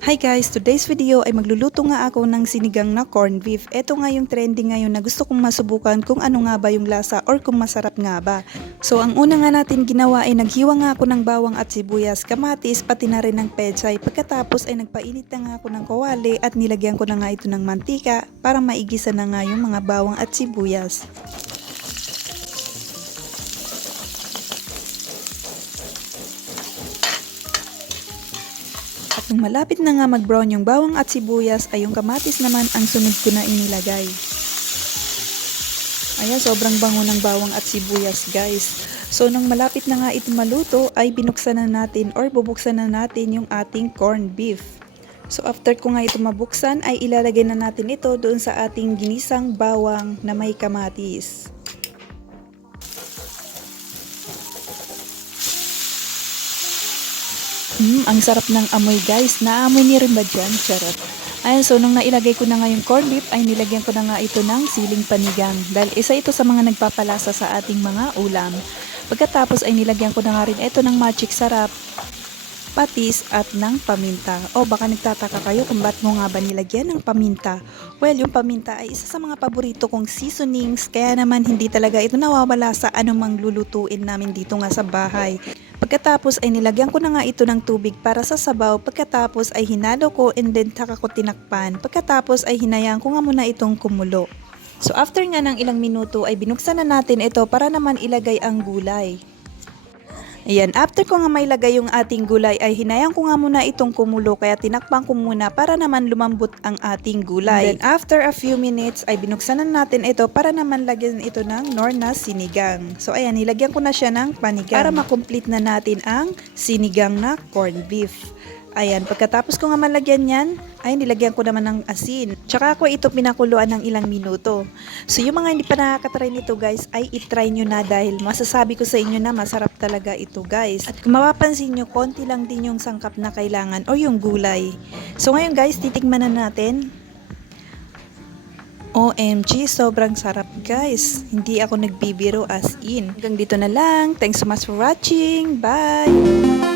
Hi guys! Today's video ay magluluto nga ako ng sinigang na corned beef. Ito nga yung trending ngayon na gusto kong masubukan kung ano nga ba yung lasa or kung masarap nga ba. So ang una nga natin ginawa ay naghiwa nga ako ng bawang at sibuyas, kamatis, pati na rin ng pechay. Pagkatapos ay nagpainit na nga ako ng kawali at nilagyan ko na nga ito ng mantika para maigisa na nga yung mga bawang at sibuyas. At nung malapit na nga mag-brown yung bawang at sibuyas ay yung kamatis naman ang sunod ko na inilagay. Ayan, sobrang bango ng bawang at sibuyas guys. So nung malapit na nga ito maluto ay binuksan na natin or bubuksan na natin yung ating corned beef. So after ko nga ito mabuksan ay ilalagay na natin ito doon sa ating ginisang bawang na may kamatis. Ang sarap ng amoy guys. Naamoy niyo rin ba dyan? Charot. Ayan, so nung nailagay ko na nga yung corned beef ay nilagyan ko na nga ito ng siling panigang. Dahil isa ito sa mga nagpapalasa sa ating mga ulam. Pagkatapos ay nilagyan ko na nga rin ito ng magic sarap, patis at ng paminta. O baka nagtataka kayo kung ba't mo nga ba nilagyan ng paminta. Well, yung paminta ay isa sa mga paborito kong seasonings. Kaya naman hindi talaga ito nawawala sa anumang lulutuin namin dito nga sa bahay. Pagkatapos ay nilagyan ko na nga ito ng tubig para sa sabaw. Pagkatapos ay hinalo ko and then saka ko tinakpan. Pagkatapos ay hinayaan ko nga muna itong kumulo. So after nga ng ilang minuto ay binuksan na natin ito para naman ilagay ang gulay. Ayan, after ko nga mailagay yung ating gulay ay hinayaan ko nga muna itong kumulo kaya tinakpan ko muna para naman lumambot ang ating gulay. Then after a few minutes ay binuksan na natin ito para naman lagyan ito ng nor na sinigang. So ayan, nilagyan ko na siya ng panigang para makomplete na natin ang sinigang na corned beef. Ayan, pagkatapos ko nga malagyan yan, ay nilagyan ko naman ng asin. Tsaka ako ito pinakuluan ng ilang minuto. So yung mga hindi pa nakakatry nito guys, ay itry nyo na dahil masasabi ko sa inyo na masarap talaga ito guys. At kung mapapansin nyo, konti lang din yung sangkap na kailangan o yung gulay. So ngayon guys, titikman na natin. OMG, sobrang sarap guys. Hindi ako nagbibiro as in. Hanggang dito na lang. Thanks so much for watching. Bye!